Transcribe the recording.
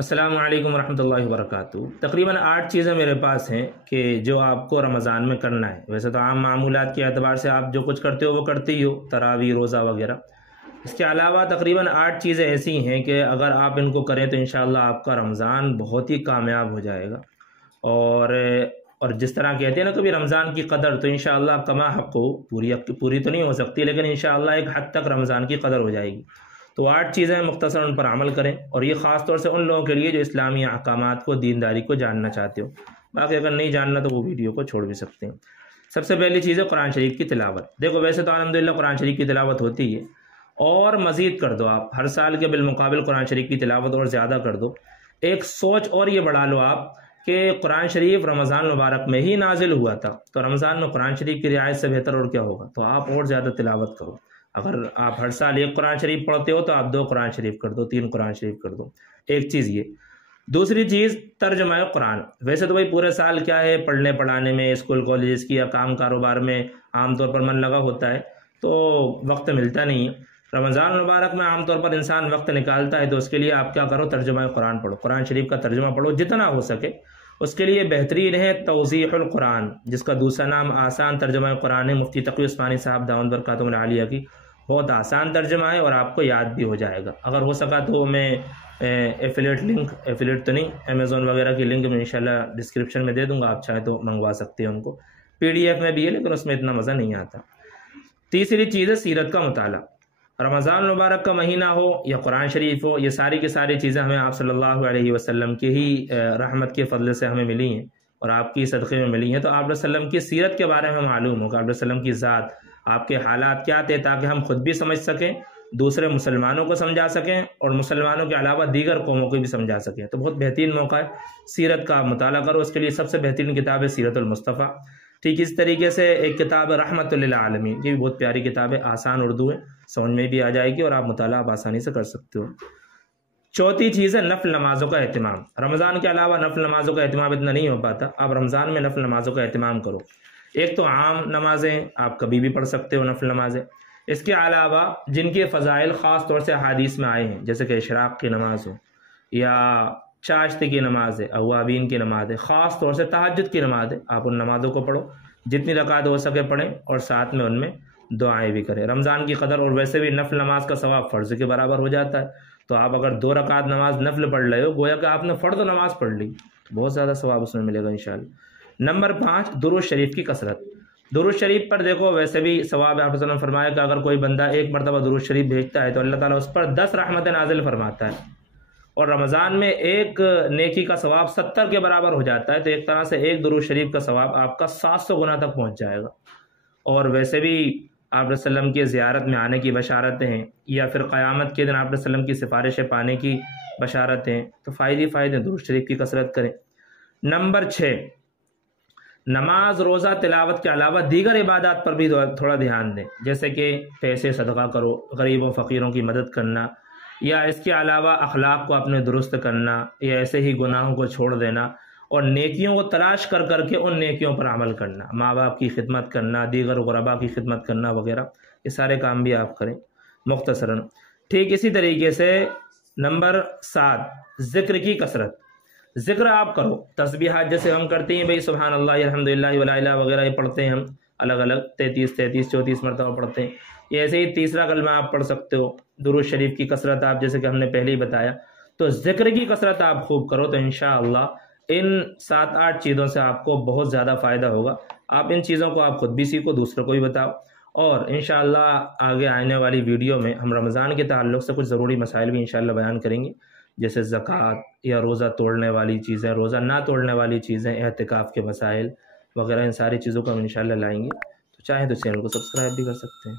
السلام علیکم ورحمۃ اللہ وبرکاتہ۔ تقریباً 8 چیزیں میرے پاس ہیں کہ جو آپ کو رمضان میں کرنا ہے۔ ویسے تو عام معمولات کے اعتبار سے آپ جو کچھ کرتے ہو وہ کرتے ہی ہو، تراویح، روزہ وغیرہ۔ اس کے علاوہ تقریباً 8 چیزیں ایسی ہیں کہ اگر آپ ان کو کریں تو انشاءاللہ آپ کا رمضان بہت ہی کامیاب ہو جائے گا۔ اور جس طرح کہتے ہیں نا کبھی رمضان کی قدر، تو انشاءاللہ کما حق ہو، پوری تو نہیں ہو سکتی لیکن انشاءاللہ ایک حد تک رمضان کی قدر ہو جائے گی۔ تو 8 چیزیں مختصر ان پر عمل کریں، اور یہ خاص طور سے ان لوگوں کے لیے جو اسلامی احکامات کو، دینداری کو جاننا چاہتے ہو۔ باقی اگر نہیں جاننا تو وہ ویڈیو کو چھوڑ بھی سکتے ہیں۔ سب سے پہلی چیز ہے قرآن شریف کی تلاوت۔ دیکھو ویسے تو الحمدللہ قرآن شریف کی تلاوت ہوتی ہے، اور مزید کر دو آپ، ہر سال کے بالمقابل قرآن شریف کی تلاوت اور زیادہ کر دو۔ ایک سوچ اور یہ بڑھا لو آپ کہ قرآن شریف رمضان مبارک میں ہی نازل ہوا تھا، تو رمضان میں قرآن شریف کی رعایت سے بہتر اور کیا ہوگا؟ تو آپ اور زیادہ تلاوت کرو۔ اگر آپ ہر سال 1 قرآن شریف پڑھتے ہو تو آپ 2 قرآن شریف کر دو، 3 قرآن شریف کر دو۔ ایک چیز یہ۔ دوسری چیز ترجمہ قرآن۔ ویسے تو بھائی پورے سال کیا ہے، پڑھنے پڑھانے میں، اسکول کالجز کی یا کام کاروبار میں عام طور پر من لگا ہوتا ہے تو وقت ملتا نہیں ہے۔ رمضان مبارک میں عام طور پر انسان وقت نکالتا ہے، تو اس کے لیے آپ کیا کرو، ترجمہ قرآن پڑھو، قرآن شریف کا ترجمہ پڑھو جتنا ہو سکے۔ اس کے لیے بہترین ہے توضیح القرآن، جس کا دوسرا نام آسان ترجمہ قرآن ہے، مفتی تقی عثمانی صاحب دامت برکاتہم العالیہ کی۔ بہت آسان ترجمہ ہے اور آپ کو یاد بھی ہو جائے گا۔ اگر ہو سکا تو میں ایفیلیٹ تو نہیں، امیزون وغیرہ کی لنک میں انشاءاللہ ڈسکرپشن میں دے دوں گا، آپ چاہیں تو منگوا سکتے ہیں ان کو۔ PDF میں بھی ہے لیکن اس میں اتنا مزہ نہیں آتا۔ تیسری چیز ہے سیرت کا مطالعہ۔ رمضان مبارک کا مہینہ ہو یا قرآن شریف ہو، یہ ساری کی ساری چیزیں ہمیں آپ صلی اللہ علیہ وسلم کے ہی رحمت کے فضل سے ہمیں ملی ہیں اور آپ کی صدقے میں ملی ہیں۔ تو آپ علیہ وسلم کی سیرت کے بارے میں معلوم ہوگا، آپ علیہ وسلم کی ذات، آپ کے حالات کیا تھے، تاکہ ہم خود بھی سمجھ سکیں، دوسرے مسلمانوں کو سمجھا سکیں، اور مسلمانوں کے علاوہ دیگر قوموں کو بھی سمجھا سکیں۔ تو بہت بہترین موقع ہے، سیرت کا مطالعہ کرو۔ اس کے لیے سب سے بہترین کتاب ہے سیرت المصطفیٰ۔ ٹھیک اس طریقے سے ایک کتاب ہے رحمت للعالمین، یہ بھی بہت پیاری کتاب ہے، آسان اردو ہے، سمجھ میں بھی آ جائے گی اور آپ مطالعہ آپ آسانی سے کر سکتے ہو۔ چوتھی چیز ہے نفل نمازوں کا اہتمام۔ رمضان کے علاوہ نفل نمازوں کا اہتمام اتنا نہیں ہو پاتا، آپ رمضان میں نفل نمازوں کا اہتمام کرو۔ ایک تو عام نمازیں آپ کبھی بھی پڑھ سکتے ہو، نفل نمازیں۔ اس کے علاوہ جن کے فضائل خاص طور سے احادیث میں آئے ہیں، جیسے کہ اشراق کی نماز ہو یا چاشت کی نماز ہے، اوابین کی نماز ہے، خاص طور سے تہجد کی نماز ہے، آپ ان نمازوں کو پڑھو، جتنی رکعت ہو سکے پڑھیں، اور ساتھ میں ان میں دعائیں بھی کریں۔ رمضان کی قدر، اور ویسے بھی نفل نماز کا ثواب فرض کے برابر ہو جاتا ہے، تو آپ اگر 2 رکعت نماز نفل پڑھ رہے ہو، گویا کہ آپ نے فرض نماز پڑھ لی، بہت زیادہ ثواب اس میں ملے گا انشاءاللہ۔ نمبر 5 درود شریف کی کثرت۔ درود شریف پر دیکھو ویسے بھی ثواب ہے، آپ نے فرمایا کہ اگر کوئی بندہ 1 مرتبہ درود شریف بھیجتا ہے تو اللہ تعالیٰ اس پر 10 رحمتیں نازل فرماتا ہے، اور رمضان میں ایک نیکی کا ثواب 70 کے برابر ہو جاتا ہے، تو ایک طرح سے ایک درود شریف کا ثواب آپ کا 700 گنا تک پہنچ جائے گا۔ اور ویسے بھی آپ علیہ وسلم کی زیارت میں آنے کی بشارتیں ہیں، یا پھر قیامت کے دن آپ علیہ وسلم کی سفارشیں پانے کی بشارتیں ہیں، تو فائدے درود شریف کی کثرت کریں۔ نمبر 6 نماز، روزہ، تلاوت کے علاوہ دیگر عبادات پر بھی تھوڑا دھیان دیں، جیسے کہ پیسے صدقہ کرو، غریبوں فقیروں کی مدد کرنا، یا اس کے علاوہ اخلاق کو اپنے درست کرنا، یا ایسے ہی گناہوں کو چھوڑ دینا، اور نیکیوں کو تلاش کر کے ان نیکیوں پر عمل کرنا، ماں باپ کی خدمت کرنا، دیگر غربا کی خدمت کرنا وغیرہ، یہ سارے کام بھی آپ کریں مختصراً۔ ٹھیک اسی طریقے سے نمبر 7 ذکر کی کثرت۔ ذکر آپ کرو، تسبیحات جیسے ہم کرتے ہیں بھائی، سبحان اللہ، الحمدللہ، ولا الہ وغیرہ، یہ پڑھتے ہیں ہم الگ الگ 33 34 مرتبہ پڑھتے ہیں، یہ ایسے ہی تیسرا کلمہ آپ پڑھ سکتے ہو۔ درود شریف کی کثرت آپ، جیسے کہ ہم نے پہلے ہی بتایا، تو ذکر کی کثرت آپ خوب کرو، تو انشاءاللہ ان 7-8 چیزوں سے آپ کو بہت زیادہ فائدہ ہوگا۔ آپ ان چیزوں کو آپ خود بھی سیکھو، دوسروں کو بھی بتاؤ، اور انشاءاللہ آگے آنے والی ویڈیو میں ہم رمضان کے تعلق سے کچھ ضروری مسائل بھی انشاءاللہ بیان کریں گے، جیسے زکوٰۃ یا روزہ توڑنے والی چیزیں، روزہ نہ توڑنے والی چیزیں، اعتکاف کے مسائل وغیرہ، ان ساری چیزوں کو ہم انشاءاللہ لائیں گے۔ تو چاہیں تو چینل کو سبسکرائب بھی کر سکتے ہیں۔